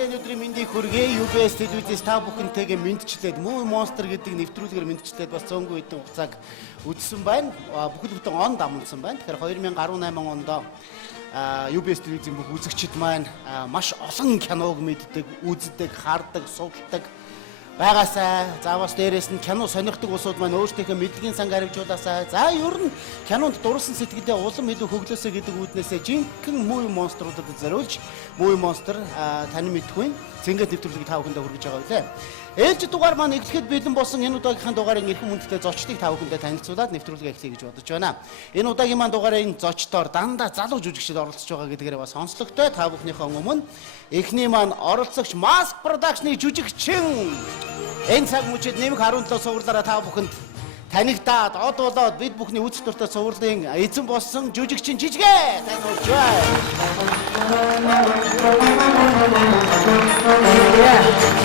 энэ өдрийн мэндийг хүргэе. UBS телевизээс та бүхэнтэйгээ мэдчлээд Movie Monster гэдэг нэвтрүүлгээр мэдчлээд бас цөөнгүй хэдэн хугацааг үзсэн байна. Бүхэл бүтэн он дамжсан байна. Тэгэхээр 2018 онд UBS телевизийн бүх үзэгчид маань маш олон киног мэддэг, үздэг, хардаг, судалдаг байгаасай. За бас дээрээс нь кино сонирхдаг улсууд маань өөрсдийнхөө мэдлэгийн санг хариуцуулаасай. За ер нь кинонд дурлсан сэтгэлдээ улам илүү хөглөөсэй гэдэг үүднээсээ жинхэнэ Movie Monster-уудад зориулж Movie Monster таны мэдхгүй зингээд нэвтрүүлгийг та бүхэндээ хүргэж байгаа үлээ. Ээлж дугаар маань эхлэхэд бэлэн болсон энэ удаагийнхаа дугаарыг эрхэм хүндтэй зочдыг та бүхэндээ танилцуулаад нэвтрүүлгээ эхлэе гэж бодож байна. Энэ удаагийн маань дугаарыг зочдоор дандаа залуу жүжигчид оролцож байгаа гэдгээр бас онцлогтой. Та бүхнийхээ өмнө эхний маань оролцогч Mask Production-ы жүжигчин энэ цаг мөчид нэмэх 17 суврлаараа та бүхэнд танигдаад од болоод бид бүхний үзэх дуртай суврлын эзэн болсон жүжигчин жижигэ танилцуулж байна.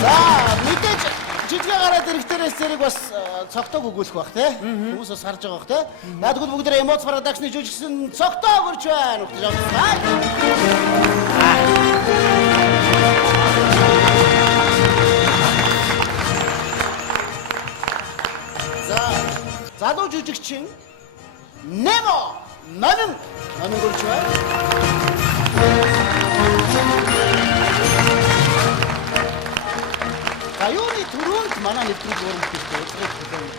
За мэдээж жижигэ гараад ирэхтэрээс зэрэг бас цогтойг өгүүлэх бах те. Хүмүүс бас харж байгаа бах те. Наадгүй бүгдээ Emoz Production-ы жүжигчин цогтойг өгч байна. Залуу жүжигчин Nemo номин гөрч байна. Гаюуны түрүүнд манай нэвтрүүлэг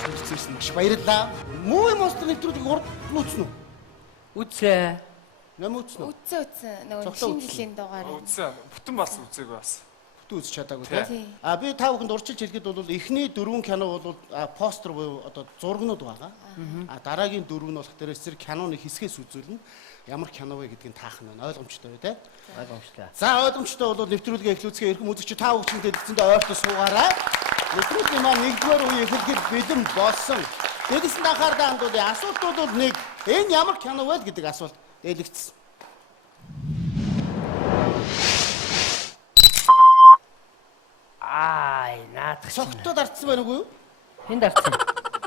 уралдсан маш баярлалаа. Movie Monster нэвтрүүлгийг урд нь үзсэн үү? Үзсэн. Ном үзсэн үү? Үзсэн. Нөгөө шинэ жилийн дугаар. Үзсэн. Бүтэн бас үзээг бас. Үзэж чадаагүй тийм. Би та бүхэнд урьдчилж хэлэхэд бол эхний 4 кино бол постэр буюу одоо зургнууд байгаа. Дараагийн 4 нь болох дээрээс зэрэг киноны хэсгээс үзүүлнэ. Ямар кино вэ гэдгийг таах нь ойлгомжтой бай тээ. Ойлгомжтой. За ойлгомжтой бол нэвтрүүлгээ эхлүүлцгээ эрхэм үзэгч та бүхэнд дэлгэцэндээ ойртож суугаарай. Нэвтрүүлгийн маань нэгдүгээр үе эхлэхэд бэлэн болсон. Дээрээс нь анхаардаа хандуулъя. Асуулт бол нэг. Энэ ямар кино вэ гэдэг асуулт дэлгэцсэн. Ай, наадах. Цогтод ардсан байна уу? Хэн дарсан?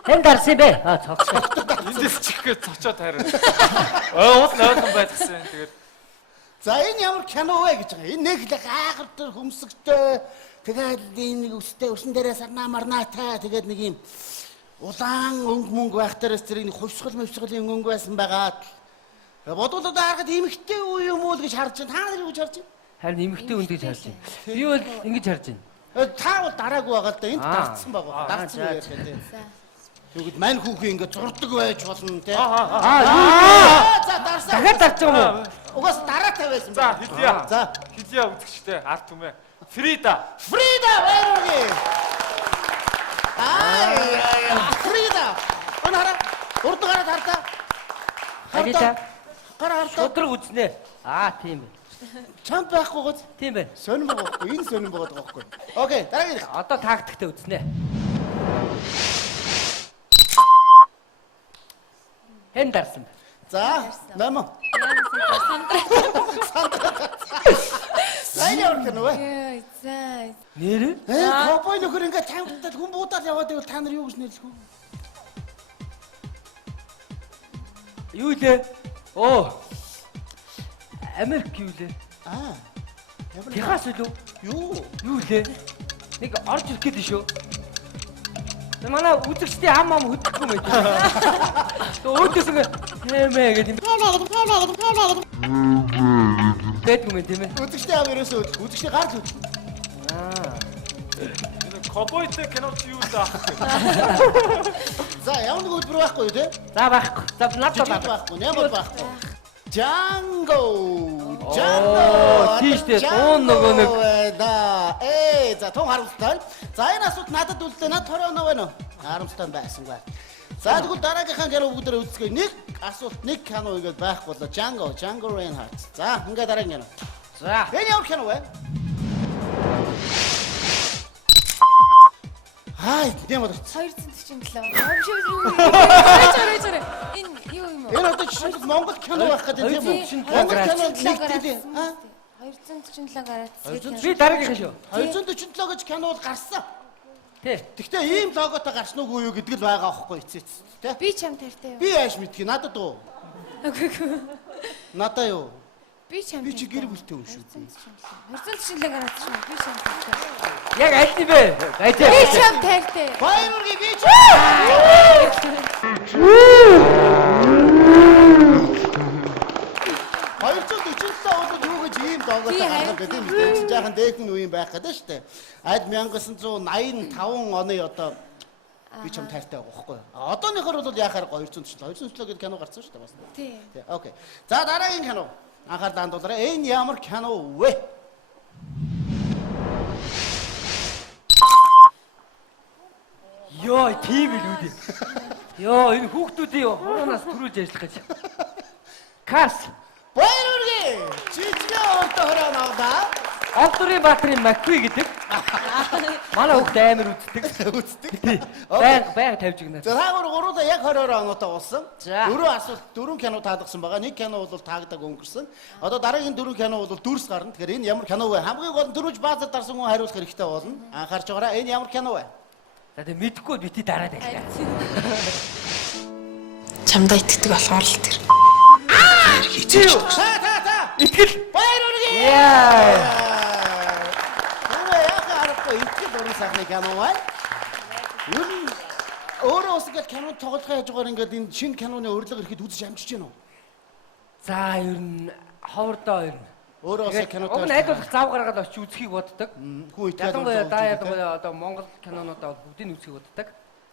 Хэн дарсан бэ? Цогтод. Эндээс чихгээд цочоод харин. Уул нойлон байлгсан. Тэгээд за энэ ямар кино вэ гэж байгаа. Энэ нэг л гайхалтай хөмсгтэй. Тэгээд энэ нэг өссөн дээрээ сарнаа марнаатай. Тэгээд нэг юм улаан өнгө мөнгө байх дээрээс зэрэг нэг хувьсгал мөвсгөлийн өнгө байсан байгаад. Бодвол одоо харахад эмэгтэй үе юм уу гэж харж байна. Та нар юу гэж харж байна? Харин эмэгтэй үнд гэж харж байна. Би бол ингэж харж байна. Та бол дараагүй байгаа л да. Энд дарцсан байгаа. Дарцсан байх тийм. Тэгвэл мань хүүхэн ингэ зурдаг байж болно тийм. За дарсан. Дахиад дарж байгаа юм уу? Угаас дараа тавиасан. за хилья үзэгчтэй арт түмээ. Фрида баяргий. Фрида. Онара урдгараа хартаа. Хараа. Гараа хартаа. Өдрөг үзнэ. Тийм ээ. Чамд байхгүй гоц. Тийм байна. Сонирн байгаа. Энэ сонирн байгаа байхгүй. Окей, дараагийн. Одоо тактиктэй үзнэ. Хэн дарсан бэ? За, Nemo. Сайн явах кино вэ? За. Нэр? Ковбой нөхөр ингээ тамхитад хүн буудаад яваад байвал та нар юу гэж нэрлэх вэ? Юу лээ? Америк юу лээ? Техас үү? Юу лээ? Нэг орж ирэх гээд шүү. Манай үзэгчдийн ам хөдөхгүй юм ээ. Өөдөөс ингээ хэмээ гэдэг юм. Гэдгүй юм тийм ээ. Үзэгчдийн ам ерөөсөө үзэгчдийн гарч үз. энэ ковбойтэй кино чи юу даа? За, ямар нэг хөтөлбөр байхгүй юу те? За байхгүй. За надад байхгүй. Ямар байхгүй. Django. Тийштэй дуун нөгөө нэг. За тун харамсалтай. За энэ асуулт надад үлдээ. Над хороо оноо байна уу? Харамсалтай байсангүй. За тэгвэл дараагийнхаа кино бүгдээрээ үзье. Нэг асуулт, нэг кино игээд байхгүй болоо. Django Reinhardt. За ингээ дараагийн кино. За. Энэ ямар кино вэ? Тийм байна. 247. Өөчөө. Энэ юу юм бэ? Энэ одоо жишээлбэл Монгол кино байх гэдэг юм уу? Монгол кино нэгтгэл. 247 гараад. Би дараагийнх шүү. 247 гэж кино бол гарсан. Тий. Гэхдээ ийм логотой гарсан уу юу гэдэг л байгаа аахгүй эцээц. Тэ? Би чам тартай юу? Би яаж мэдхий? Надад уу? Надаа юу? Би чамд. Би чи гэр бүлтэй хүн шүү. Харилцан шинэлэг гараад шүү. Би чамд таартай. Яг аль нь бэ? Гайтай. Би чамд таартай. Баяр үргээ би чи. Хоёр цог 47 удаад юу гэж ийм доогоо гаргах гэдэг юм бэ? Чи жаахан дээхэн үе юм байх гэдэг шүү дээ. Айд 1985 оны одоо би ч юм таартай байгаа байхгүй юу? Одооныхор бол яхаар 247 гэдэг кино гарсан шүү дээ бас. Тий. Окей. За дараагийн кино. Анхаар дандуулаарай. Энэ ямар кино вэ? Йоо, тийм л үү. Йоо, энэ хүүхдүүдийн хуруунаас төрүүлж ажиллах гэж. Кас. Баяр үргээ. Жижигэн орто хороо навда. Олдрын Баатрын Макви гэдэг. Манай хүүхд амар үздэг. Үздэг. Баяр тавьж гинэ. За таагаар гурвуулаа яг 22 оноотой болсон. За. 4 асуулт 4 кино таадагсан байгаа. Нэг кино бол таагдаг өнгөрсөн. Одоо дараагийн 4 кино бол дүрс гарна. Тэгэхээр энэ ямар кино вэ? Хамгийн гол нь дөрвж баазаар дарсан хүн хариулах хэрэгтэй болно. Анхаарч байгаарай. Энэ ямар кино вэ? За тэг мэдхгүй бити дараад байлаа. Чамдаа итгэдэг болохоор л тэр. Та. Итгэл. Баяр үргээ. Яа. Яг харахгүй итгэл дөрвөн сайхны кино бай. Юу н өөрөө ус ингээд кино тоглох яаж байгаа ингээд энэ шинэ киноны урилга ирэхэд үзэж амжиж гэнэ үү? За ер нь ховрдоо ер нь. Өөрөө ус кино Уг нь найдварлах зав гаргаад очиж үзхийг боддог. Хүн итгэл. Ялангуяа одоо Монгол кинонуудаа бүгдийг үзхийг боддог.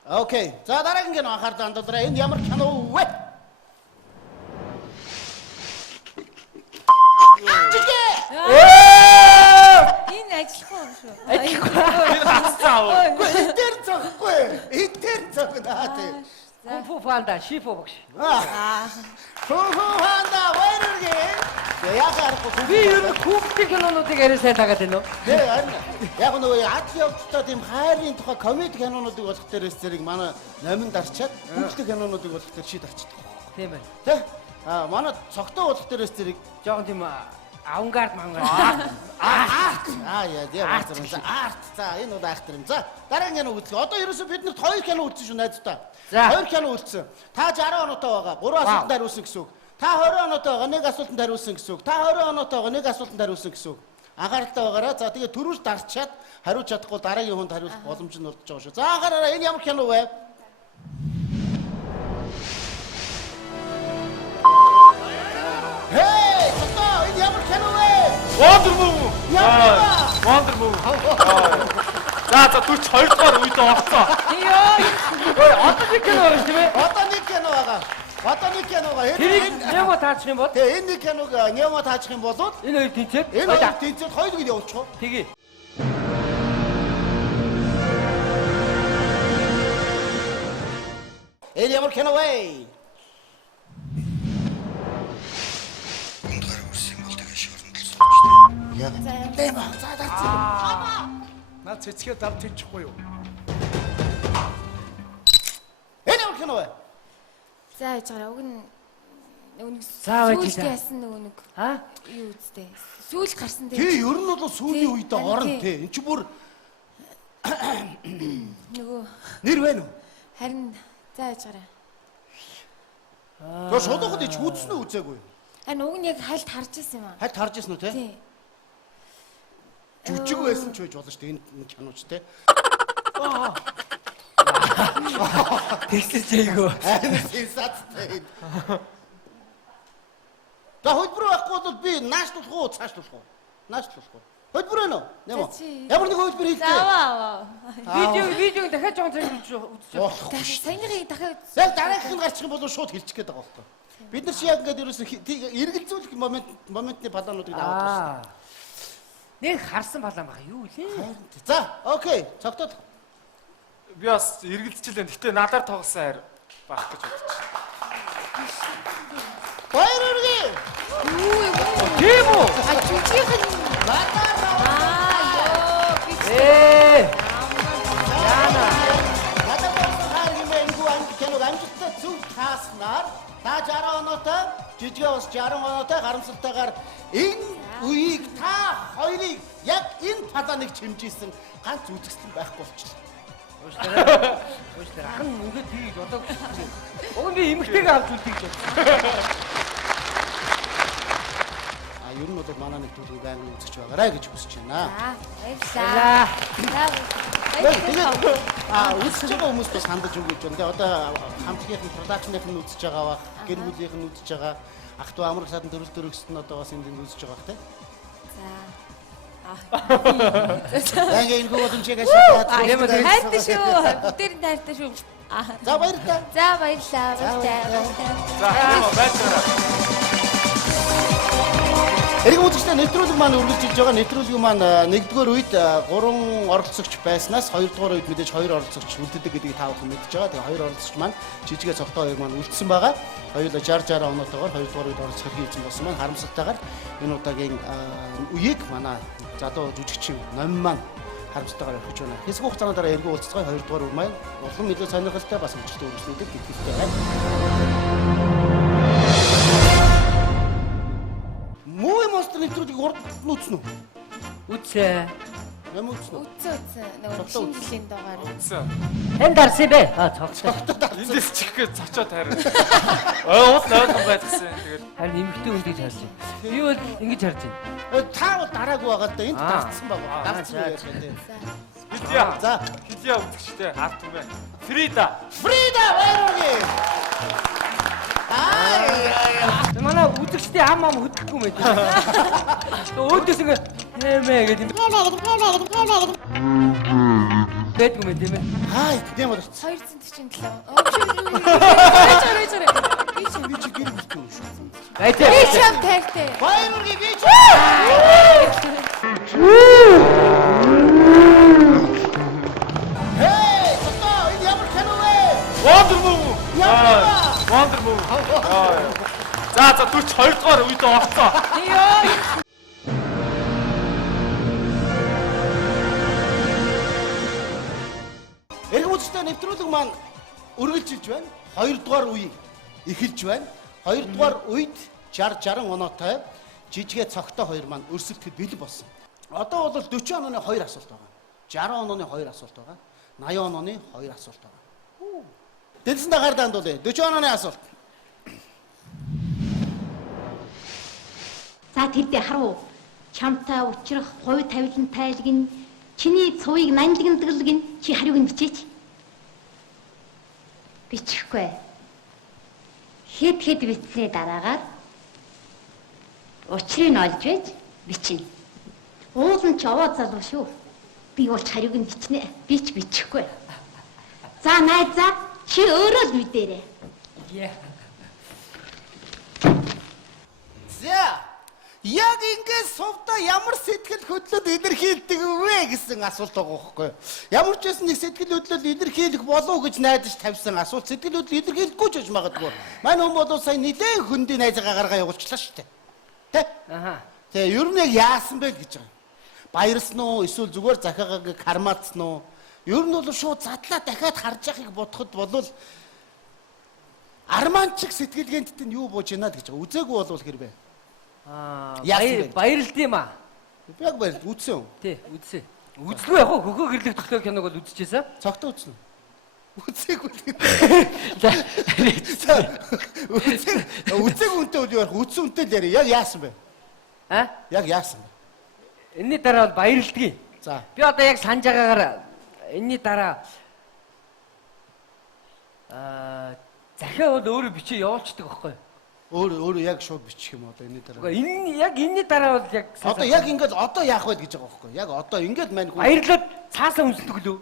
Окей. За дараагийн кино анхаар дандуулаарай. Энэ ямар кино вэ? Энэ ажиллахгүй юм шүү. Энэ хацсан. Эдгээр зогхгүй. Эдгээр зогнаа тий. Кунфу фанда, шифо багш. Ханда баяргээ. Яг харахгүй. Би ер нь хүүхдийн кинонуудыг арай сайн тагаад байна уу? Тий харин. Яг нөгөө ад явцтай тийм хайрын тухай комеди кинонуудыг болох дээрээс зэрэг манай номин дарчаад хүүхдийн кинонуудыг болох дээр шийд авчихдаг. Тийм байна. Тий. Манай цогтой болох дээрээс зэрэг Жохон тийм авангард мангаар. арт. Яа арт. За энэ бол айхтар юм. За дараагийн кино үзлээ. Одоо ерөөсөө бид нарт 2 кино үзсэн шүү найзуудаа. За. 2 кино үзсэн. Та 60 оноотой байгаа. 3 асуултанд хариулсан гэсэн үг. Та 20 оноотой байгаа. 1 асуултанд хариулсан гэсэн үг. Та 20 оноотой байгаа. 1 асуултанд хариулсан гэсэн үг. Анхааралтай байгаарай. За тэгээ төрүүлж дарчаад хариулж чадахгүй дараагийн хүнд хариулах боломж нь олдож байгаа шүү. За анхаараарай. Энэ ямар кино вэ? Хей! Энэ ямар кино вэ? Wonder Woman. Wonder Woman. За 42 дугаар үед орсон. Одоо нэг кино байна тийм ээ? Одоо нэг кино байгаа. Тэрийг няга таачих юм бол Тэгээ энэ нэг киног няма таачих юм бол энэ хоёр тэнцээд энэ хоёр тэнцээд хоёулыг нь явуулчих уу? тэгье. Энэ ямар кино вэ? Ундгаар үрсэн бол тэгээ шоронд л суучтай. Яг. За. Наад цэцгээ дав тийчихгүй юу? Энэ ямар кино вэ? За яж гараа. Уг нь нэг За, байж сүүлд та. яасан нөгөө нэг Аа? юу үстэй. Сүүл гарсан Тий, ер нь бол сүүлийн үед орно тий. Энд чи бүр нөгөө нэр байна уу? харин за яж гараа. Тэгээ шулуухад ич үзсэн үү үзээгүй. Харин уг нь яг хальт харж ирсэн юм аа. Хальт харж ирсэн үү те? Тий. Жүжиг байсан ч байж болно шүү дээ энэ киноч те. Тэгсэж яйгөө. Сенсацтай. За хөлбөр байхгүй бол би наашлуулах уу цаашлуулах уу? Наашлуулах уу? Хөлбөр байна уу? Нэмэ. Ямар нэг хөлбөр хийлээ. Аваа. Видеог дахиад жоон цаг үзчих. Болохгүй. Саяныхыг дахиад Яг дараагийнх нь гарчих юм бол шууд хэлчих гээд байгаа байхгүй. Бид нар чи яг ингээд ерөөсөө эргэлзүүлэх моментны балаануудыг аваад байна. Нэг харсан балаан баха юу лээ? За, окей. Цогтод. Би бас эргэлзчихлээ. Гэтэ надаар тоглосон хайр байх гэж бодчих. Баяр үргээ. Тийм үү? а жүжигийнх нь ёо би Яна. Надад болсон хайр хэмээнгүй киног амжилттай зөв тааснаар та 60 оноотой, жижигээ бас 60 оноотой харамсалтайгаар энэ үеийг та хоёрыг яг энэ талааныг чимжижсэн ганц үзэсгэлэн байхгүй болчихлоо. Уушлаа. Хан ингээд тгийж одоо. Уг нь би эмгтэйг авч үлдээж байна. бол манай нэвтрүүлгийг байнгын үзэж байгаарай гэж хүсэж байна. Баярлалаа. Тэгээд үзэж байгаа хүмүүс бас хандаж өгч байна. Тэгээ одоо хамтлагийн продакшных нь үзэж байгаа бах, гэр бүлийнх нь үзэж байгаа. Ах トゥ амар садан дөрөвсд нь одоо бас энд үзэж байгаа бах тий. Ингээ энэ боломжийг ашиглаад хайртай шүү. Бүгдээрээ хайртай шүү. За баярлалаа. За баярлалаа. За баярлалаа. Эргэн үзэгчдээ нэвтрүүлэг маань үргэлжилж байгаа. Нэвтрүүлгийн маань 1-р үед 3 оролцогч байснаас 2-р үед мэдээж 2 оролцогч үлддэг гэдгийг та бүхэн мэдж байгаа. Тэгээ 2 оролцогч маань жижигэ цогтой хоёр маань үлдсэн байгаа. Хоёулаа 60 оноотойгоор 2-р үед оролцох хийсэн болсон маань харамсалтайгаар энэ удаагийн үеийг манай залуу жүжигчин Номин маань харамсалтайгаар орхиж байна. Хэсэг хугацааны дараа эргэн уулзцай 2-р үе маань улам илүү сонирхолтой бас өчтөр үргэлжлүүлдэг гэдэгтэй байна. Муу монстр нэвтрүүлгийг урд нь үзнэ үү? Үтсэ. Ямар үзнэ үү? Үтсэн. Нөгөө шинэ жилийн дугаар. Үтсэн. Энд дарсан бэ? Цогцоо. Эндээс чихгээ цочоод харин. Уус нойрхон байсан. Тэгээд Харин эмэгтэй хүн гэж харж байна. Би бол ингэж харж байна. Та бол дараагүй байгаа л да. Энд гарцсан баг. Гарцсан байх тийм. Хилия. За, Хилия үзэгчтэй арт юм байна. Фрида. баярлалаа. Манай үзэгчдийн ам хөдлөхгүй мэт. Өөдөөс ингэ хэмээ гэдэг юм. Бэдгүй мэт юм. Хай, тийм бол. 247. Очоо. Би чи гэр бүлтэй юм шүү. Гайтай. Би шам тайртай. Баярлалаа би чи. Хей, тоо энэ ямар кино вэ? Wonder Woman. Wonder Woman. За 42 дугаар үед орцоо. Эргэн үзэгчдээ нэвтрүүлэг маань үргэлжилж байна. 2 дугаар үе эхэлж байна. 2 дугаар үед 60 оноотой жижигэ цогтой хоёр маань өрсөлдөд бэлэн болсон. Одоо бол 40 онооны 2 асуулт байгаа. 60 онооны 2 асуулт байгаа. 80 онооны 2 асуулт байгаа. Дэдсэн дагаар дандуулъя. 40 онооны асуулт. За тэрдээ харуу. Чамтай учрах хувь тавилан тайлг нь чиний цувыг нанлагдаг нь чи хариуг нь бичээч. Бичихгүй. Хэд бичсний дараагаар учрыг олж байж бичнэ. Уул нь ч овоо залуу шүү. Би бол хариуг нь бичнэ. Би ч бичихгүй. За найзаа чи өөрөө л мэдээрэй. За яг ингээд сувда ямар сэтгэл хөдлөлд илэрхийлдэг вэ гэсэн асуулт байгаа байхгүй. Ямар ч байсан нэг сэтгэл хөдлөл илэрхийлэх болов гэж найдаж тавьсан асуулт сэтгэл хөдлөл илэрхийлэхгүй ч гэж магадгүй. Манай хүн бол сая нэлээд хөндийн найзгаа гаргаа явуулчлаа шүү дээ. Тэ? Аха. Тэгээ ер нь яг яасан бэ гэж байгаа. Баярлсан уу эсвэл зүгээр захиагааг кармаацсан уу? Ер нь бол шууд задлаа дахиад харж яхийг бодоход болвол арманчиг сэтгэлгээнд нь юу бууж ийна гэж байгаа. Үзээгүй болвол хэрвээ. Баярлд юм аа. Би яг баярлал үзсэн. Тий, үзсэн. Үзлгүй яг хөхөө гэрлэх тоглоом киног бол үзчихсэн. Цогтой үзсэн. Үзээгүй. За. Үзээгүй үнтэй үл ярих. Үзсэн үнтэй л яриа. Яг яасан бэ? Яг яасан бэ? Энэний дараа бол баярлдгийг. За. Би одоо яг санаж байгаагаар энэний дараа захиа бол өөрөө бичээ явуулчихдаг байхгүй юу? Өөрөө яг шууд бичих юм одоо энэний дараа. Энэ яг энэний дараа бол яг Одоо яг ингээд одоо яах вэ гэж байгаа байхгүй юу? Яг одоо ингээд мань хүн баярлаад цаасаа үнсдэг лөө.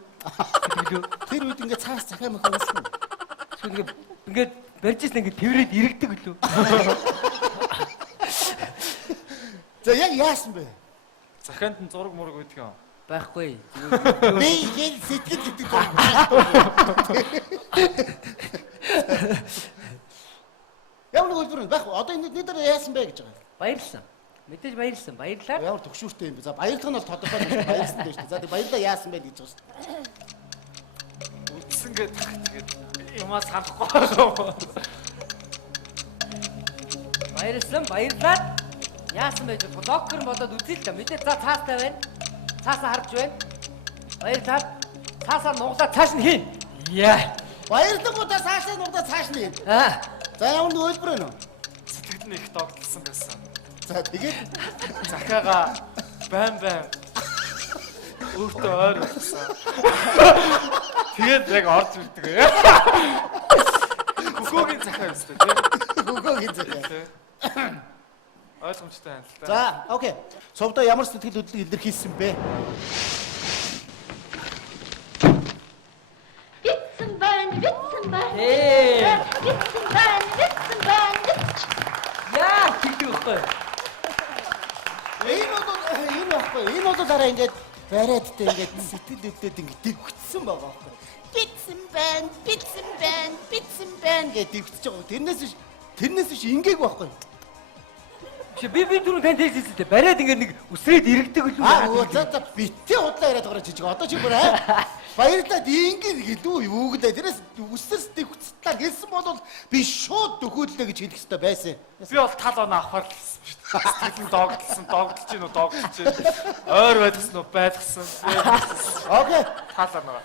тэр үед ингээд цаас захиа мах унсан. Ингээд барьжсэн ингээд тэрвэрэд иргэдэг лөө. За яг яасан бэ? Захианд нь зураг мураг өгдөг юм. Байхгүй. Би яг сэтгэл гэдэг юм. Ямар нэг хэлбэр байх. Одоо энэ дээр яасан бэ гэж байгаа. Баярлсан. Мэдээж баярлсан. Баярлаа. Ямар төгшүүртэй юм бэ? За баярлах нь бол тодорхой юм. Баярлсан дээ шүү дээ. За тэг баярлаа яасан бэ гэж байгаа шүү дээ. Үтсэн тэгээд юмаа санахгүй байгаа. Баярлсан. Баярлаад яасан байж блокер болоод үзээ л та. Мэдээ за цаастай байна. Цаасаа харж байна. Баярлаад цаасаа нуглаа цааш нь хийн. Яа. Баярлалаа цаашаа нуглаа цааш нь хийн. За ямар нэг хэлбэр вэ? Сэтгэлд нь их догтлсон байсан. За тэгээд захаага байн өөртөө ойр болсон. Тэгээд яг орж ирдэг. Хөгөөгийн захаа өстэй тийм. хөгөөгийн захаа. Ойлгомжтой байна л да. За, окей. Совдоо ямар сэтгэл хөдлөл илэрхийлсэн бэ? Битсэн байна. Ээ. Битсэн байна. Яа гэдэг вэ? Энэ байхгүй. Энэ бол дараа ингээд бариадтай ингээд сэтгэл өвдөд ингээд дэвхцсэн байгаа байхгүй. Битсэн байна гэдэг дэвхцэж байгаа. Тэрнээс биш ингээг байхгүй. Би түрүү танд хэлсэн дээ. Бариад ингээд нэг үсрээд иргэдэг үлээ. За битээ удлаа яриад байгаа жижиг. Одоо чи бүр баярлаад ингээд гэлүү юу гэлээ. Тэрээс үсэрс дэвхцлаа гэлсэн бол би шууд дөхөөдлөө гэж хэлэх хэрэгтэй байсан. Би бол тал оноо авахар л гэсэн шүү дээ. Сэтгэл догдлож гин үү. Ойр байдгсан уу байдгсан. Окей. Тал оноо.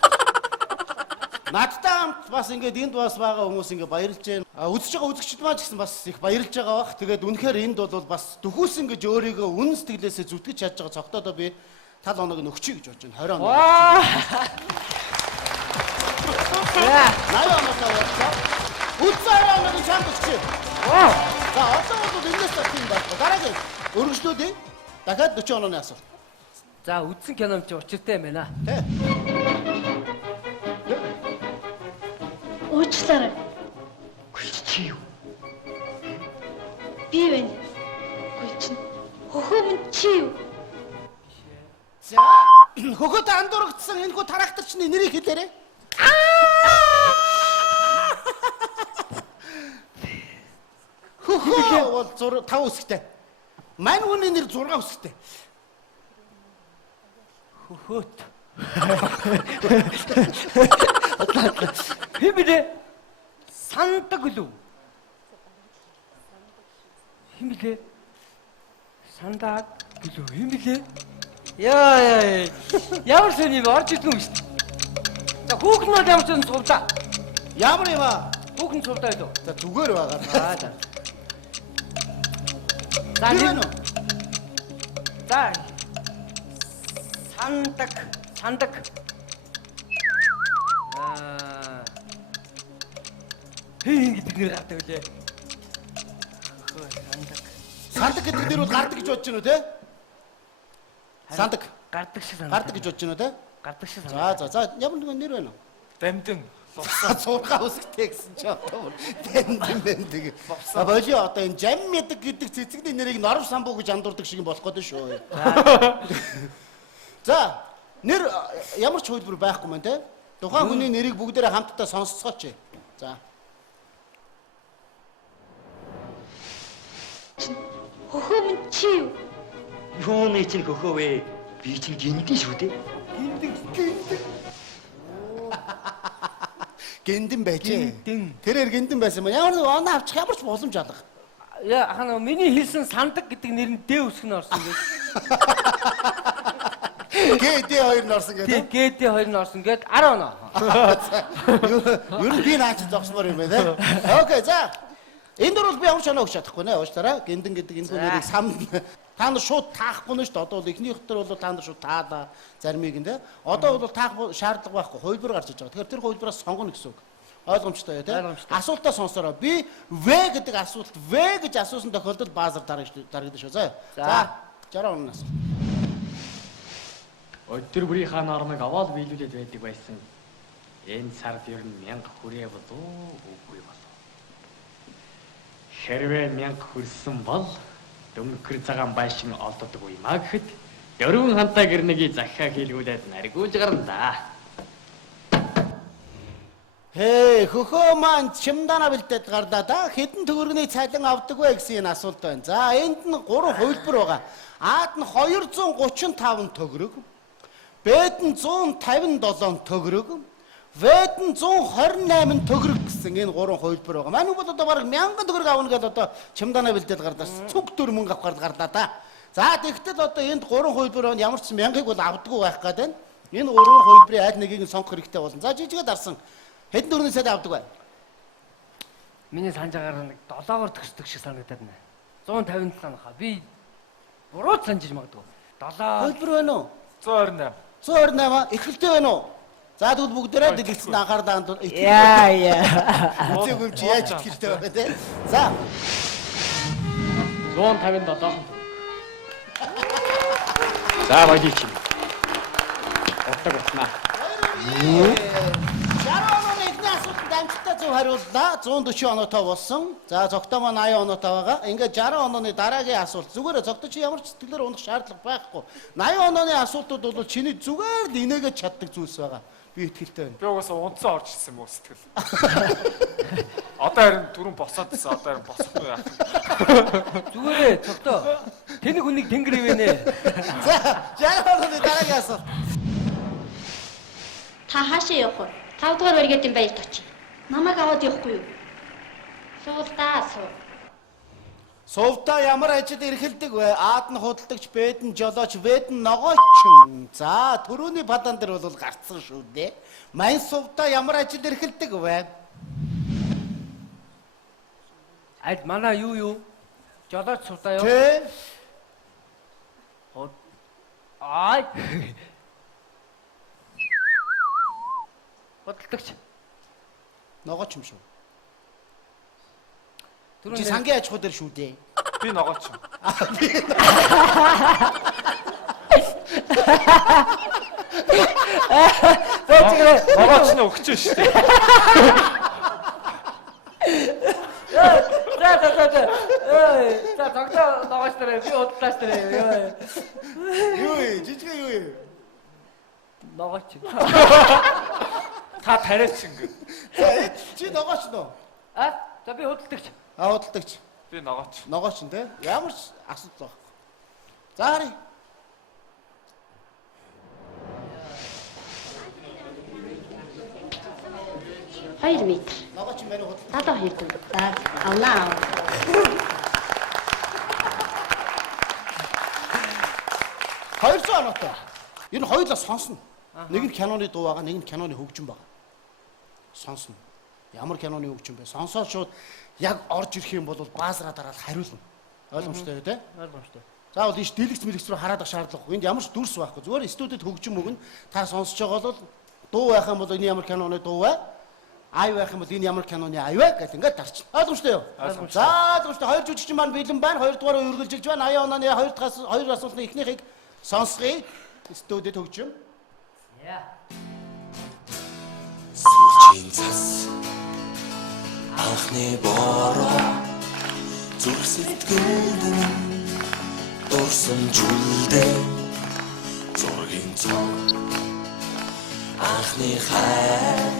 Надтай хамт бас ингээд энд бас байгаа хүмүүс ингээд баярлж байна. Үзэж байгаа үзэгчд маань ч гэсэн бас их баярлж байгаа бах. Тэгээд үнэхээр энд бол бас дөхөөсөн гэж өөрийгөө үнэн сэтгэлээсээ зүтгэж чадж байгаа цогтоодоо би тал оноог нь өгчий гэж бодож байна. 20 оноо. Ваа. 80 оноо явуулсан. Үцээр оноог нь чамд өгчий. Ваа. За одоо бол энэс тийм байна. Дараагийн өргөжлүүлээ. Дахиад 40 онооны асуулт. За үзсэн кином чи учиртай юм байна. Тэ. Уучлаарай. Чи юу? Би байна. Чи хөхөө минь чи юу? За хөхөд андуурагдсан энэ хүү тарахтарчны нэрийг хэлээрэй. Хөхөө бол 5 үсэгтэй. Мань хүний нэр 6 үсэгтэй. Хөхөөт. Химэлээ сандаг лүү. Химэлээ сандаг лүү. Химэлээ. Яа. Ямар сони орж идэв юм шүү дээ. За хүүхэн бол ямар ч юм сувлаа. Ямар юм аа? Хүүхэн сувлаа лөө. За зүгээр байгаа. За. За юу вэ? За. Сандаг. Хин гэдэг нэр гардаг үлээ. Сандаг гэдэг нэр бол гардаг гэж бодож байна уу те? Сандаг. Гардаг шиг сандаг. Гардаг гэж бодож байна уу те? Гардаг шиг сандаг. За ямар нэгэн нэр байна уу? Дамдин. 6 үсгтэй гэсэн ч одоо тэндэг. Боли одоо энэ жам мэдэг гэдэг цэцэгний нэрийг норв самбуу гэж андуурдаг шиг болох гэдэг шүү. За нэр ямар ч хөлбөр байхгүй мэн те? Тухайн хүний нэрийг бүгдээрээ хамтдаа сонсцооч. За. Хөхөө минь чи юу? Юуны чинь хөхөө вэ? Би чинь гинтэн шүү дээ. Гиндэн байжээ. Тэрээр гиндэн байсан юм. Ямар нэг оноо авчих ямар ч боломж алга. Яа ахна миний хэлсэн сандаг гэдэг нэр нь дэ үсгэн орсон гэж. ГД 2 норсон гэдэг. ГД 2 норсон гээд 10 оноо. Юу би наач зогсмоор юм байна. Окей, за. Энд дөр бол би ямар ч оноо өгч чадахгүй нэ. Уучлаарай. Гиндэн гэдэг энэ нэрийг сам та нар шууд таахгүй нь шүү дээ. Одоо бол эхний хөтөр бол та нар шууд таалаа заримыг нэ. Одоо бол таах шаардлага байхгүй. Хуулбар гарч иж байгаа. Тэгэхээр тэр хуулбараас сонгоно гэсэн үг. Ойлгомжтой тий? Асуултаа сонсороо. Би В гэдэг асуулт В гэж асуусан тохиолдолд баазар дарагдаж шүү. За. За 60 оноо асуулт. Өдөр бүрийнхаа нормыг аваад биелүүлээд байдаг байсан. Энэ сард ер нь 1000 хүрээ болов уу? Үгүй болов. Хэрвээ 1000 хүрсэн бол дөнгөр цагаан байшин олддог юм а гэхэд дөрвөн хантай гэрнэгийг захиа хийлгүүлээд наригуулж гарна да. Хөхөө маань чимдана бэлдээд гарлаа да. Хэдэн төгрөгийн цалин авдаг вэ гэсэн энэ асуулт байна. За энд нь 3 хувилбар байгаа. Аад нь 235 төгрөг. Бэд нь 157 төгрөг. Вэд нь 128 төгрөг гэсэн энэ 3 хувилбар байгаа. Манай бол одоо бараг 1000 төгрөг авна гэдээ одоо чимдана бэлдээд гарлаа. Цуг дөр мөнгө авах гарлаа да. За тэгтэл одоо энд 3 хувилбар байна. Ямар ч 1000-ыг бол авдаггүй байх гэдэг. Энэ 3 хувилбарын аль нэгийг нь сонгох хэрэгтэй болно. За жижигэд арсан. Хэдэн төгрөгийн цалин авдаг вэ? Миний санджаагаар нэг 7-оор төгсдөг шиг санагдаад байна. 157 нахаа. Би Буруу санжиж магадгүй. 7 Хөлбөр байна уу? 128. 128 эхэлтэй байна уу? За тэгвэл бүгдээрээ дэлгэцэн анхаарлаа хандуул. яа. Үзээгүй чи яаж их хэрэгтэй байна те. За 157. За баяж чи. Утга утнаа. 60 онооны эхний асуултанд амжилттай зөв хариуллаа. 140 оноотой болсон. За зогтоо маань 80 оноотой байгаа. Ингээд 60 онооны дараагийн асуулт. Зүгээрээ зогтоо чи ямар ч сэтгэлээр унах шаардлага байхгүй. 80 онооны асуултууд бол чиний зүгээр л инээгээд чаддаг зүйлс байгаа. Би итгэлтэй байна. Би угаасаа унтсан орж ирсэн мөн сэтгэл. Одоо харин түрүүн босоод ирсэн. Одоо харин босохгүй яах. Зүгээрээ цогтоо. Тэнийг хүнийг тэнгэр ивэнэ. За 60 онооны дараагийн асуулт. Та хаашаа явах вэ? 5 дугаар баригатын баярт очие. Намайг аваад явахгүй юу? Суултаа суу. Сувдаа ямар ажил эрхэлдэг вэ? Аад нь худалдагч, Б нь жолооч, В нь ногоочин. За түрүүний падан дээр бол гарцсан шүү дээ. Мань сувдаа ямар ажил эрхэлдэг вэ? Аль манай юу? Жолооч суудаа юу? Тэ. Ай. Худалдагч. Ногооч юм шүү. Чи Түрүүн сангийн аж ахуй дээр шүү дээ. Би ногооч юм. Ногооч нь өгч шүү дээ. За цогтоо ногооч дээр би худалдаач дээр. Юу ээ? Жижиг юу ээ? Ногооч. Та тариач ингэ. За чи ногооч нөө? За би худалдагч. Худалдагч. Би ногооч. Ногооч нь те. Ямар ч асуудал байхгүй. За харъя. Хоёр метр. Ногооч юм байна уу? 72 төгрөг. За авнаа. 200 оноотой. Энэ хоёулаа сонсно. Нэг нь киноны дуу байгаа, нэг нь киноны хөгжим байгаа. Сонсно. Ямар киноны хөгжим бэ? Сонсоод шууд яг орж ирэх юм бол баазраа дараад хариулна. Ойлгомжтой тий? Ойлгомжтой. Заавал ийш дэлгэц мэлгэц рүү хараад ах шаардлагагүй. Энд ямар ч дүрс байхгүй. Зүгээр студид хөгжим өгнө. Та сонсож байгаа бол дуу байх юм бол энэ ямар киноны дуу вэ? Ай байх юм бол энэ ямар киноны ай вэ гэж ингээд тарч. Ойлгомжтой юу? За ойлгомжтой. Хоёр жүжигчин маань бэлэн байна. Хоёрдугаараа үргэлжилж байна. 80 онооны хоёр асуултны эхнийхийг сонсгоё. Студид хөгжим. Сүүлчийн цас анхны бороо зүрх сэтгэлд дурсан жүлдээ зургийн цог анхны хайр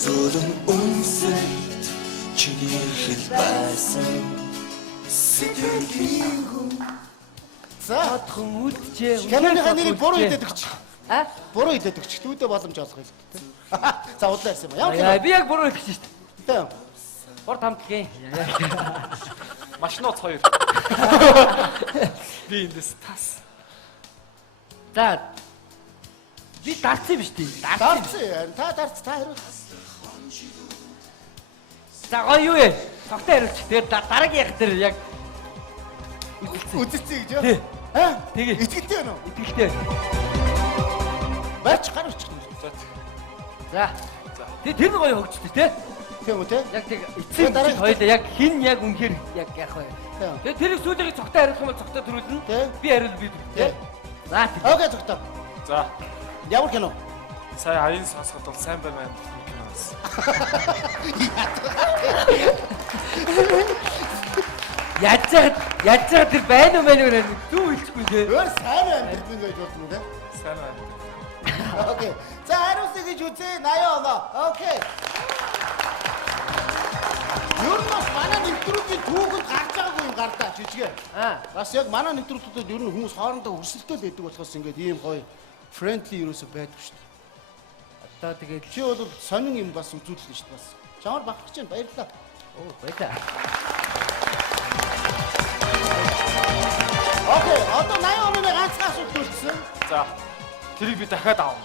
зүлэн үнсэт чиний хэл байсан сэтгэлийн хүн. За Одхон үлдчээ. киноныхаа нэрийг буруу хэлээд өгч. А? Буруу хэлээд өгч. Түүдээ боломж олгоё л дээ. За удлаа ярьсан юм. Ямар Яа, кино? би яг буруу хэлчихсэн шүү дээ. Тэ. Гур хамтлагийн. Машинооц 2. Би эндээс тас. За. Би дарцсан биш тий. Дарцсан. Та дарц та хариу. За гоё юу вэ? Цогтой хариулчих. Тэгээд дараагийн яг тэр яг Үзэцээ гэж юу? тий. Тэгээ. Итгэлтэй байна уу? Итгэлтэй. Барьч гар өччих. За. Тэгээ тэр гоё хөгжтэй тий. Тийм үү те? Яг тэг эцэг дараагийн хоёул яг хин яг үнэхээр яг яах вэ? Тийм. Тэгээ тэрийг сүүлийг цогтой хариулах юм бол цогтой төрүүлнэ. Тий. Би хариул би. Тий. За. Окей зөвхөн. За. Ямар кино? Сая аян сонсоход бол сайн байна кино байсан. Яаж тэр байна уу мэн үү? Зүг хэлчихгүй тий. Өөр сайн амьд гэж болно те? Сайн байна. Окей. За хариулсан гэж үзье. 80 оноо. Окей. Юу нь бас манай нэвтрүүлгийн түүхэнд гарч байгаагүй юм гардаа жижигэ. Бас яг манай нэвтрүүлгүүдэд ер нь хүмүүс хоорондоо өрсөлдөөл байдаг болохоос ингээд ийм гоё friendly юусоо байдаг шүү дээ. Одоо тэгээд Чи бол сонин юм бас үзүүлсэн шүү дээ бас. Чамаар багтаж байна. Баярлалаа. оо баялаа. Окей. Одоо 80 онооны ганцхан асуулт үлдсэн. За. Тэрийг би дахиад аавна.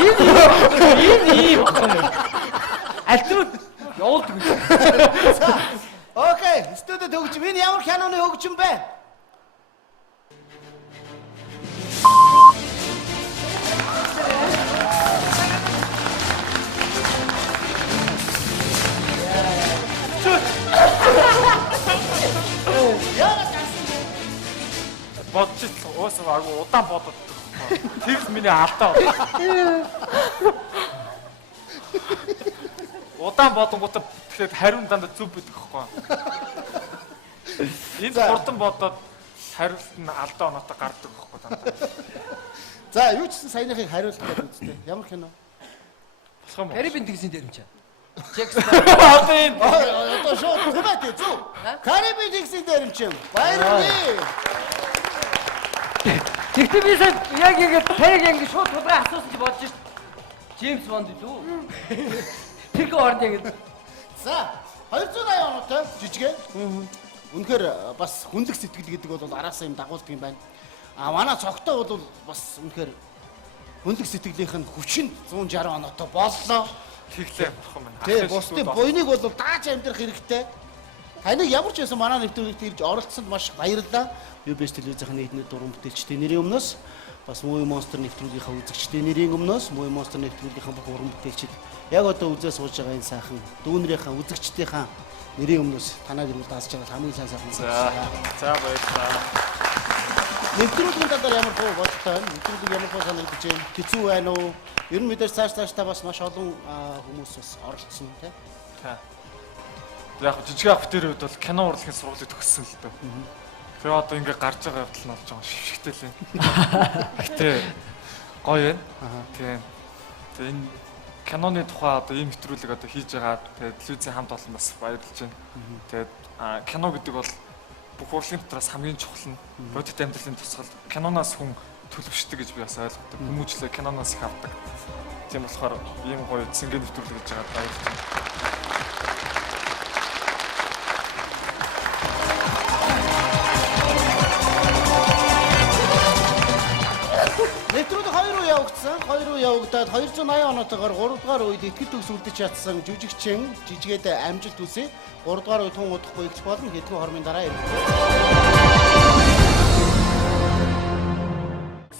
Ийм. Альтруу явуулдаг. Окей. Студид хөгжим. Энэ ямар киноны хөгжим бэ? бодож ирсэн. Уусаа агуу удаан бодоод байгаа. Тэгс миний алдаа. Удаан бодонгуудаа тэгэхээр хариун дандаа зүв байдаг байхгүй. Энд хурдан бодоод хариулт нь алдаа оноотой гардаг байхгүй дандаа. За юу ч гэсэн саяныхыг хариулт гэдэг үстэй. Ямар кино? Болох юм уу? Карибын тэгсэн дэрэмчээ. Одоо энэ Одоо шууд түбэт зү. Карибын тэгсэн дэрэмчин. Баярлалаа. Тэгтээ би сая яг тариг ингэ шууд тулгаа асуусан чи бодож шít. Джеймс Бонд үү? Тэр орнд яг. За 280 оноотой жижигэн. Үнэхээр бас хүнлэг сэтгэл гэдэг бол араасаа юм дагуулдаг юм байна. Манай цогтой бол бас үнэхээр хүнлэг сэтгэлийнх нь хүчин 160 оноотой боллоо. хийхлээ болох юм байна. Тий, бусдын буйныг бол дааж амьдрах хэрэгтэй. Таныг ямар ч байсан манай нэвтрүүлэгт ирж оролцсонд маш баярлалаа. UBS телевизийн нийтний дуран бүтээлчдийн нэрийн өмнөөс бас Movie Monster нэвтрүүлгийнхаа үзэгчдийн нэрийн өмнөөс Movie Monster нэвтрүүлгийнхаа бүх уран бүтээлчид яг одоо үзээ сууж байгаа энэ сайхан дүүнрийнхаа үзэгчдийнхаа нэрийн өмнөөс танаа гэрүүл даасч байгаа хамгийн сайн сайхан. За баярлалаа. Нэвтрүүлгийн талаар ямар хөө бодлоо байна? Нэвтрүүлэг ямар хөө санагдаж байна? Хэцүү байна уу? Ер нь мэдээж цааш та бас маш олон хүмүүс бас оролцсон тий. Яг жижиг ах бүтээр үед бол кино урлагийн сургуулийг төгссөн л дөө. Тэгээ одоо ингээ гарч байгаа явдал нь болж байгаа шившгтэй л юм. Гэтэ гоё байна. Тийм. Тэгээ энэ киноны тухай одоо ийм нэвтрүүлэг одоо хийж байгаа. Тэгээ телевизийн хамт олон бас баярлж байна. Тэгээд кино гэдэг бол бүх урлагийн дотроос хамгийн чухал нь бодит амьдралын тусгал. Киноноос хүн төлөвшдөг гэж би бас ойлгодог. Хүмүүжлээ киноноос их авдаг. Тийм болохоор ийм гоё цэнгэн нэвтрүүлэг хийж байгаа баярлж байна. Нэвтрүүлэг 2 руу явагдсан. 2 руу явагдаад 280 оноотойгоор 3 дугаар үед итгэл төгс үлдэж чадсан жүжигчин жижигээд амжилт үзье. 3 дугаар үед хүн удахгүй ихч болно. Хэдэн хормын дараа ирнэ.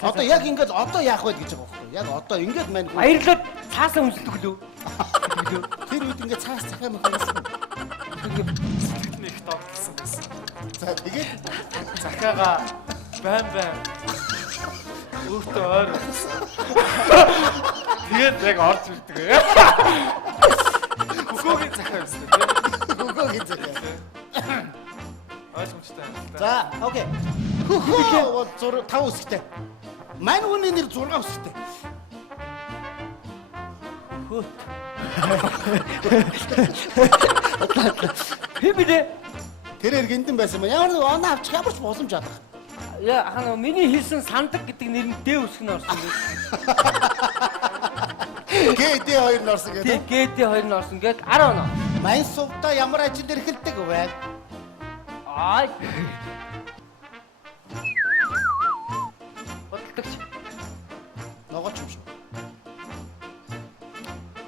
Одоо яг ингээд одоо яах вэ гэж байгаа байхгүй. Яг одоо ингээд мань Баярлалаа цаасаа үнэлдэг лөө. тэр үед ингээд цаас цахаа махсан. Сэтгэлний их догтлсон байсан. За тэгээд Захаага байн өөртөө ойр болсон. Тэгээд яг орж ирдэг. Гүгөөгийн захаа байсан тийм. гүгөөгийн захаа. Ойлгомжтой байна л да. За, окей. Хөө 5 үсгтэй. Мань хүний нэр 6 үсгтэй. Хөт. Хэмээ. Тэр гинтэн байсан ба. Ямар нэг оноо авчих ямар ч боломж чадах. Яа хаа миний хэлсэн сандаг гэдэг нэр нь Д үсгэн орсон гэж. ГД 2 норсон гэдэг. ГД 2 орсон гээд 10 оноо. Мань сувда ямар ажил эрхэлдэг вэ? Аа. Бодлогч. Ногооч юм шүү.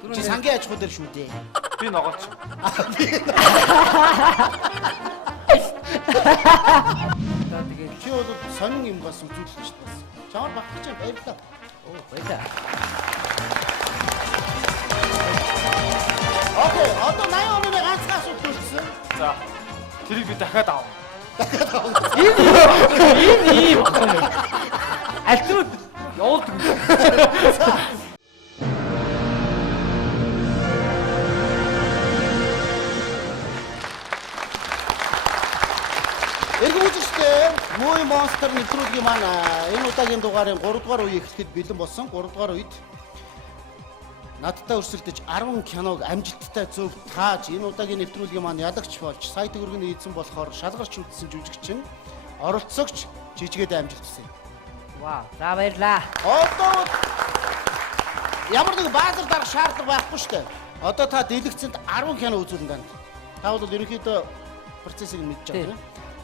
Чи Түрүүн сангийн аж ахуй дээр шүү дээ. Би ногооч. тэгээд Чи бол сонин юм бас үзүүлэлч бас. Чамаар багтаж баярлалаа. оо баялаа. Окей, одоо 80 оны ганцхан асуулт төрсөн. За. Тэрийг би дахиад аав. Ийм альтууд явуулдаг. Эргүүлжтэй Movie Monster нэвтрүүлгийн маань энэ удаагийн дугаарын 3 дугаар үе эхлэхэд бэлэн болсон. 3 дугаар үед надтай өрсөлдөж 10 киног амжилттай зөв тааж энэ удаагийн нэвтрүүлгийн маань ялагч болж сая төгрөгийн эзэн болохоор шалгарч үлдсэн жүжигчин оролцогч жижигээд амжилт хүсье. Вау, за баярлаа. Одоо ямар нэг баазар дарах шаардлага байхгүй шүү дээ. Одоо та дэлгэцэнд 10 кино үзүүлэн ганд. Та бол ерөнхийдөө процессыг мэдж байгаа тийм.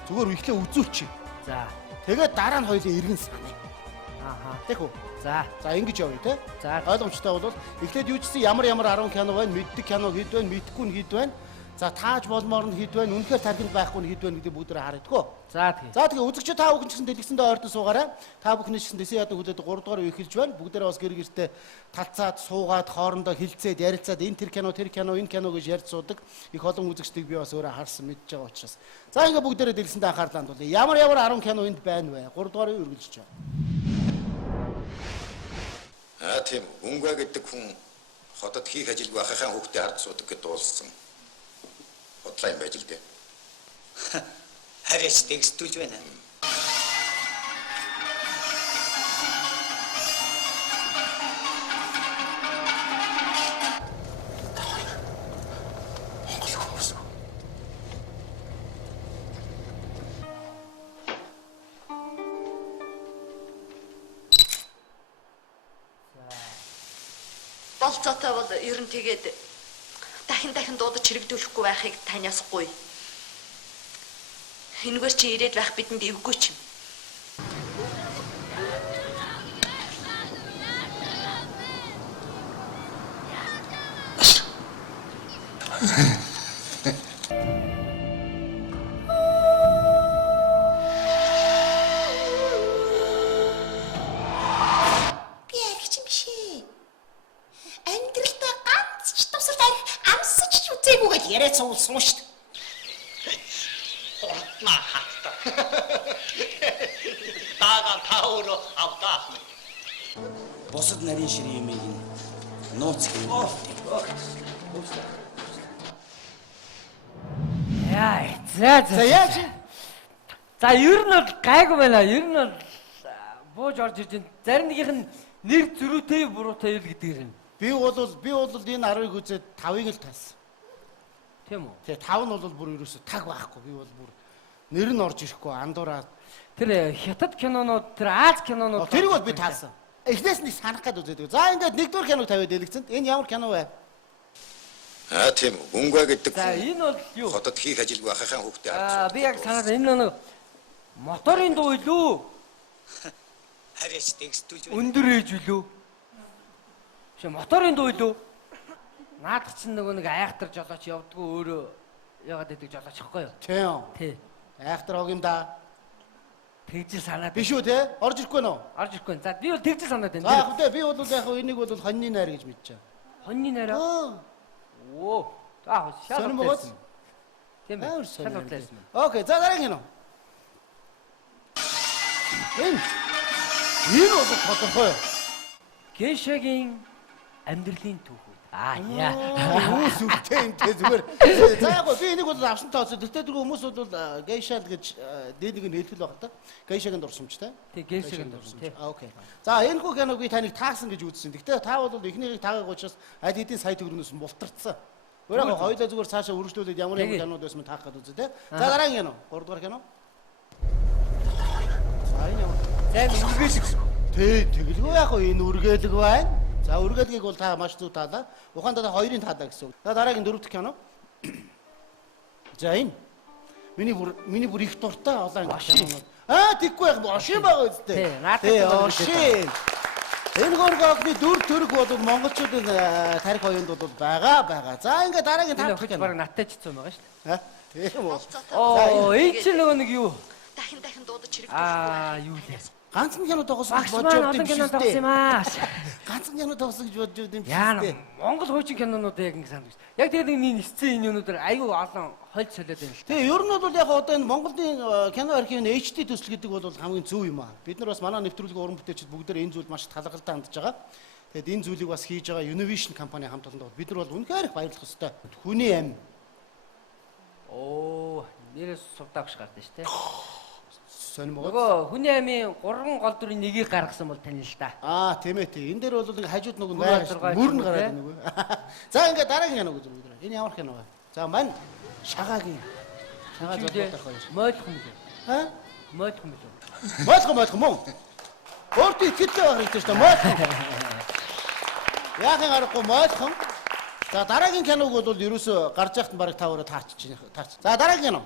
Зүгээр ихлэ үзүүлчих. За. Тэгээд дараа нь хоёулаа иргэн санаа. Ааха. Тэгв үү? За. За ингэж явъя те. За. Ойлгомжтой бол эхлээд юу ч гэсэн ямар 10 кино байна, мэддэг кино хэд байна, мэдэхгүй нь хэд байна. За тааж болмоор нь хэд байна? Үнэхээр тархинд байхгүй нь хэд байна гэдэг бүгдээ харагдгаа. За тэгээ. За тэгээ үзэгч та бүхэн ч гэсэн дэлгэсэндээ ойртон суугаарай. Та бүхний ч гэсэн дэсээ ядан хүлээд 3 дугаар үе эхэлж байна. Бүгдээрээ бас гэр гэртээ талцаад, суугаад, хоорондоо хилцээд, ярилцаад энэ тэр кино, энэ кино гэж ярьж суудаг. Их олон үзэгчдийг би бас өөрөө харсан мэдж байгаа учраас. За ингээ бүгдээрээ дэлгэсэндээ анхаарлаа хандуулъя. Ямар 10 кино энд байна вэ? 3 дугаар үе үргэлжлэж байна. Тийм Үнгэ гэдэг хүн хотод хийх ажилгүй ахахын хүүхдээ харж суудаг гэдээ дуулсан. Бодлоо юм байж л дээ. Харьяас текстүүлж байна. Болцоотой бол ер нь тэгээд дахин дуудаж хэрэгдүүлэхгүй байхыг таниасгүй. Энэгээр чи ирээд байх бидэнд эвгүй ч юм. Би аригч юм биш ээ. Амьдралдаа ганц ч тусал арих амсч ч үзээгүй гэж яриад суулсан шүү дээ. Таага тауроо авдаа. Босод нарийн ширээ юм ийн нууц гэнэ. Яа, за яаж? За ер нь бол гайгүй байна. Ер нь бол бууж орж ирж байна. Зарим нэгийнх нь нэр зөрүүтэй буруутай юу гэдгээр нь. Би бол энэ 10-ыг үзээд 5-ыг л таасан. Тийм үү? Тэгээ 5 нь бол бүр ерөөсө таг байхгүй. Би бол бүр нэр нь орж ирэхгүй андуураад. Тэр хятад кинонууд, тэр Аз кинонууд тэрийг бол би таасан. Эхнээс нь санах гээд үзээд. За ингээд нэгдүгээр киног тавиад дэлгэцэнд. Энэ ямар кино вэ? Тийм Үнгэ гэдэг За хүн энэ бол юу? хотод хийх ажилгүй ахахын хүүхдээ харж Би яг санаад энэ нэг моторын дуу илүү Харьяас текстүүлж байна. өндөр ээж үлээ. Ши моторын дуу илүү. Наадах чинь нэг айхтар жолооч явдггүй өөрөө яагаад гэдэг жолооч ихгүй юу? Тийм. Тий. Айхтар хог юм да. Тэгж санаад. Биш үү те? Орж ирэхгүй нөө? Орж ирэхгүй. За би бол тэгж санаад байна. За яг үгүй би бол яг энийг бол хоньны найр гэж мэдчихэв. Хоньны найраа. Оо. За Сонирм бөгөөд? Тийм ээ. Шалгуулсан. Окей, за дараагийн кино. Энэ бол тодорхой. Гейшагийн амьдралын түүхүүд. Яа. Юу сүртэй юм те зүгээр. За яг би энийг бол авсан тооцоо. Тэгтээ тэр хүмүүс бол гейшал гэж дээдийг нь хэлбэл баг та. Гейшагийн дурсамжтай. Тий, гейшагийн дурсамж. Окей. За энэ хүү киног би таныг таасан гэж үзсэн. Тэгтээ та бол эхнийхийг таагааг учраас аль хэдийн сая төгрөгнөөс мултарцсан. Өөрөө хоёулаа зүгээр цаашаа үргэлжлүүлээд ямар кинод байсан таах гэдэг үзье те. За дараагийн кино. 3 дугаар кино. За энэ ямар? За үргэлж гэсэн. Тэгэлгүй яг энэ үргэлэг байна. За үргэлгийг бол та маш зөв таалаа. Ухаандаа 2-ын таалаа гэсэн үг. За дараагийн 4 дахь кино. За энэ миний бүр их дуртай олон кинонууд. Тэггүй яг ошин байгаа үстэй. Тий, ошин. Энэ горгоохны дүр төрх бол монголчуудын тарих оюунд бол байгаа. За ингээд дараагийн 5 дахь кино. Бараг наттай ч юм байгаа шүү дээ. Тийм үү. Оо, энэ чинь нөгөө нэг юу? Дахин дуудаж хэрэгдүүлэхгүй. Юу лээ? Ганцхан кино тоглосон гэж бодож явдсан юм биш үү? Ганцхан кино тоглосон гэж бодож явдсан юм биш үү? Яа, Монгол хуучин кинонууд яг ингэ санагдаж. Яг тэгээд нэг сцен энэ юмнуудаар аюу олон хольц солиод байна л. Тэгээ ер нь бол яг одоо энэ Монголын кино архивын HD төсөл гэдэг бол хамгийн зөв юм аа. Бид нар бас манай нэвтрүүлгийн уран бүтээлчид бүгдээр энэ зүйл маш талхалтай хандж байгаа. Тэгэд энэ зүйлийг бас хийж байгаа Univision компани хамт олонд бид нар бол үнэхээр их баярлах ёстой. Хүний амь. Оо, нэрээс сувдаагш гардаг шүү дээ. Сонирм байгаа. Нөгөө хүний амийн 3 гол дүрийн нэгийг гаргасан бол тань л да. Тийм ээ тийм. Энэ дээр бол хажууд нөгөө мөрн гараад нөгөө. За ингээд дараагийн кино гэж үзье. Энэ ямар кино вэ? За мань шагагийн. Шагаа зодох хоёр. Мойлхон үү? Мойлхон үү? Мойлхон мөн. Өөртөө ихтэй байх хэрэгтэй шүү дээ. Мойлхон. Яахан аргагүй мойлхон. За дараагийн киног бол ерөөсө гарч яхад бараг та өөрөө таарч. За дараагийн кино.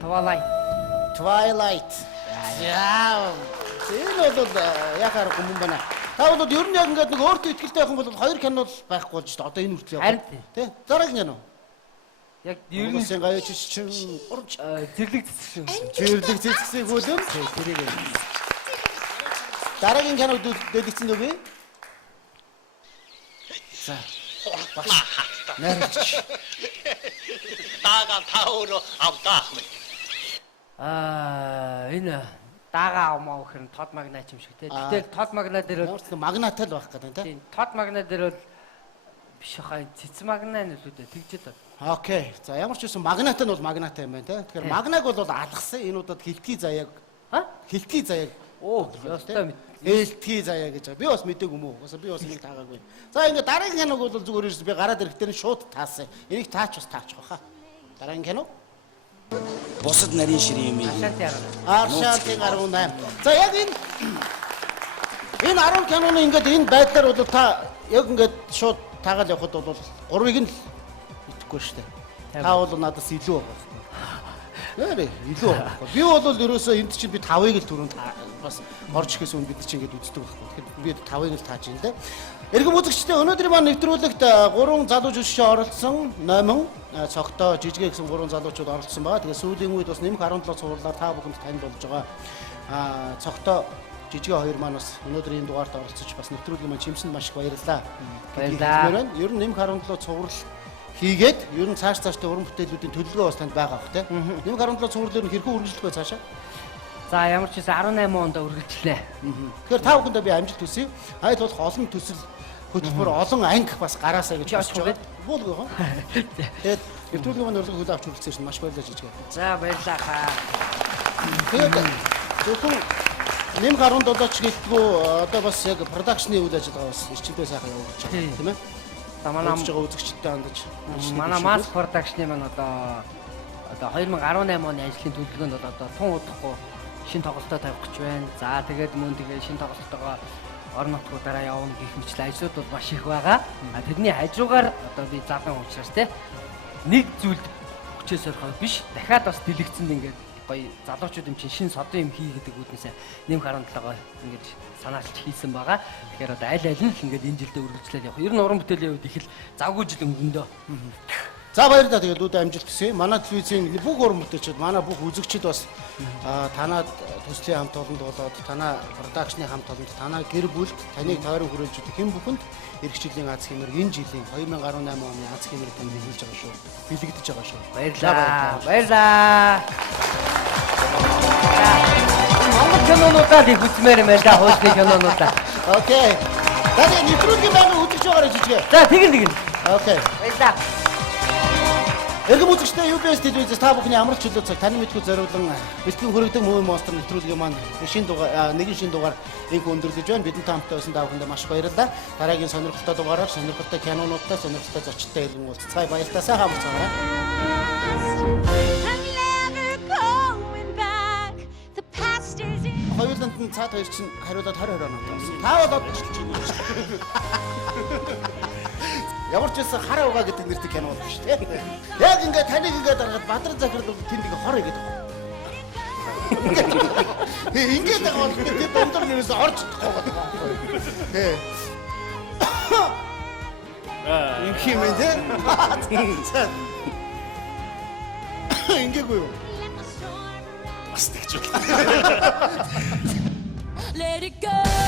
Twilight. Яа. Энэ бол яхаар хүмүүн байна. Та бол ер нь яг ингээд нэг өөртөө ихтэй байх юм бол хоёр кино л байхгүй болж шүү дээ. Одоо энэ хүртэл яваа. Харин Тэ? Дараагийн кино. яг ер нь Юусын гаяч чинь урж зэрлэг цэцсэн. зэрлэг цэцгсийг хөлөм. Тэрийг. Дараагийн кино дэлгэцэн үгүй. За. Нэрч. Даага та өөрөө авдаа. Энэ даага авмаа гэхэр нь тод магнат юм шиг тий. Гэтэл тод магнат дээр бол Ямар ч магнат л байх гэдэг тий. тод магнат дээр бол биш хаа цэц магнат нь л үүдээ тэгжээд байна. Окей. За ямар ч байсан магнат нь бол магнат юм байна тий. Тэгэхээр магнаг бол алгасан энэ удаад хилтгий заяаг. Хилтгий заяаг. Оо ёстой мэд. Хилтгий заяа гэж. Би бас мдэг юм уу? Би бас нэг таагаагүй. За ингээд дараагийн киног бол зүгээр ерөөс би гараад ирэхдээ шууд таасан. Энийг таач бас таачих واخа. Дараагийн кино. Бусад нарийн ширээ юм ийм. Аршаалтын 18. За яг энэ 10 киноны ингээд энэ байдлаар бол та яг ингээд шууд таагаал явахад бол 3-ыг нь итгэхгүй шүү дээ. Та бол надаас илүү байгаа. Нэрээ илүү байгаа. Би бол ерөөсөө энд чинь би 5-ыг л түрүүнд бас орж ихэс үн бид чинь ингээд үздэг байхгүй. Тэгэхээр би 5-ыг л тааж байна те. Эрхэм үзэгчдээ өнөөдрийн маань нэвтрүүлэгт 3 залуу жүжигчин оролцсон. Номин, цогтоо, жижигэ гэсэн 3 залуучууд оролцсон байгаа. Тэгээ сүүлийн үед бас нэмэх 17 цувралаар та бүхэнд танд болж байгаа. Цогтоо, жижигэ хоёр маань бас өнөөдрийн дугаарт оролцож бас нэвтрүүлгийн маань чимсэнд маш их баярлалаа. Баярлалаа. Ер нь нэмэх 17 цуврал хийгээд ер нь цааштай уран бүтээлүүдийн төлөвлөгөө бас танд байгаа бах те. Нэмэх 17 цувралаар нь хэрхэн үргэлжлэх вэ цаашаа? За ямар ч байсан 18 онд үргэлжлээ. Тэгэхээр та бүхэндээ би амжилт хүсье. Хайл болох олон төсөл хөтөлбөр олон анги бас гараасаа гэж бодож байгаа. Буулгүй хаа. Тэгээд нэвтрүүлгийн маань урилга хөлөө авч хүрэлцсэн шин маш баярлалаа жижиг. За баярлалаа хаа. Тэгээд зөвхөн нэм 17 ч гэлтгүү одоо бас яг продакшны үйл ажиллагаа бас эрчимтэй сайхан явуулж байгаа тийм ээ. За манай үзэгчдтэй хандаж. Манай Mass Production маань одоо 2018 оны ажлын төлөвлөгөөнд бол одоо тун удахгүй шинэ тоглолтоо тавих гэж байна. За тэгээд мөн тэгээ шинэ тоглолтоогоо орон нутгуудаараа явна гэх мэтлээ ажлууд бол маш их байгаа. Тэрний хажуугаар одоо би залан уучраас те нэг зүйлд хүчээс орхоо биш. Дахиад бас дэлгэцэнд ингээд гоё залуучууд юм чинь шинэ содон юм хий гэдэг үүднээсээ нэм 17-гоо ингээд санаалж хийсэн байгаа. Тэгэхээр одоо аль аль нь л ингээд энэ жилдээ үргэлжлээд явах. Ер нь уран бүтээлийн үед их л завгүй жил өнгөндөө. За баярлалаа. Тэгээд үүдээ амжилт хүсье. Манай телевизийн бүх уран бүтээлчид, манай бүх үзэгчид бас танаад төслийн хамт олонд болоод, танаа продакшны хамт олонд, танаа гэр бүлд таныг тойрон хүрээлж өгөх хэм бүхэнд эх жилийн аз хэмээр энэ жилийн 2018 оны аз хэмээр танд хэлж байгаа шүү. Бэлэгдэж байгаа шүү. Баярлалаа. Баярлалаа. Монгол кинонуудаа их үзмээр юм байна да, хуучны кинонуудаа. Окей. Тэгээд нэвтрүүлгийн байнга хөтлөж байгаарай жижиг. За тэгнэ. Окей. Баярлалаа. Эрхэм үзэгчдээ UBS телевизээс та бүхний амар чөлөө цаг таны мэдгүй зориулан бэлтгэн хүрэгдэг Movie Monster нэвтрүүлгийн маань шинэ дугаар инх өндөрлөж байна. Бидний таамтай байсан та бүхэндээ маш баярлалаа. Дараагийн сонирхолтой дугаараар сонирхолтой кинонуудтай сонирхолтой зочдтой хэлэн уулзцай баярлалаа. Сайн хамаарцгаарай. Хоёуланд нь цаад хоёр чинь хариулаад 20 оноо тавьсан. Та болоод ямар ч байсан хараа угаа гэдэг нэртэй кино бол биш тийм. Яг ингээд таныг ингээд дараад Бадран захирал бол тэнд ингээ хор игээд байгаа. Ингээд байгаа бол би дундор нэрээс орж чадахгүй байгаа. Тий. Ийм юм ээ тийм. Ингээгүй юу? Бас тэгж байна. Let it go.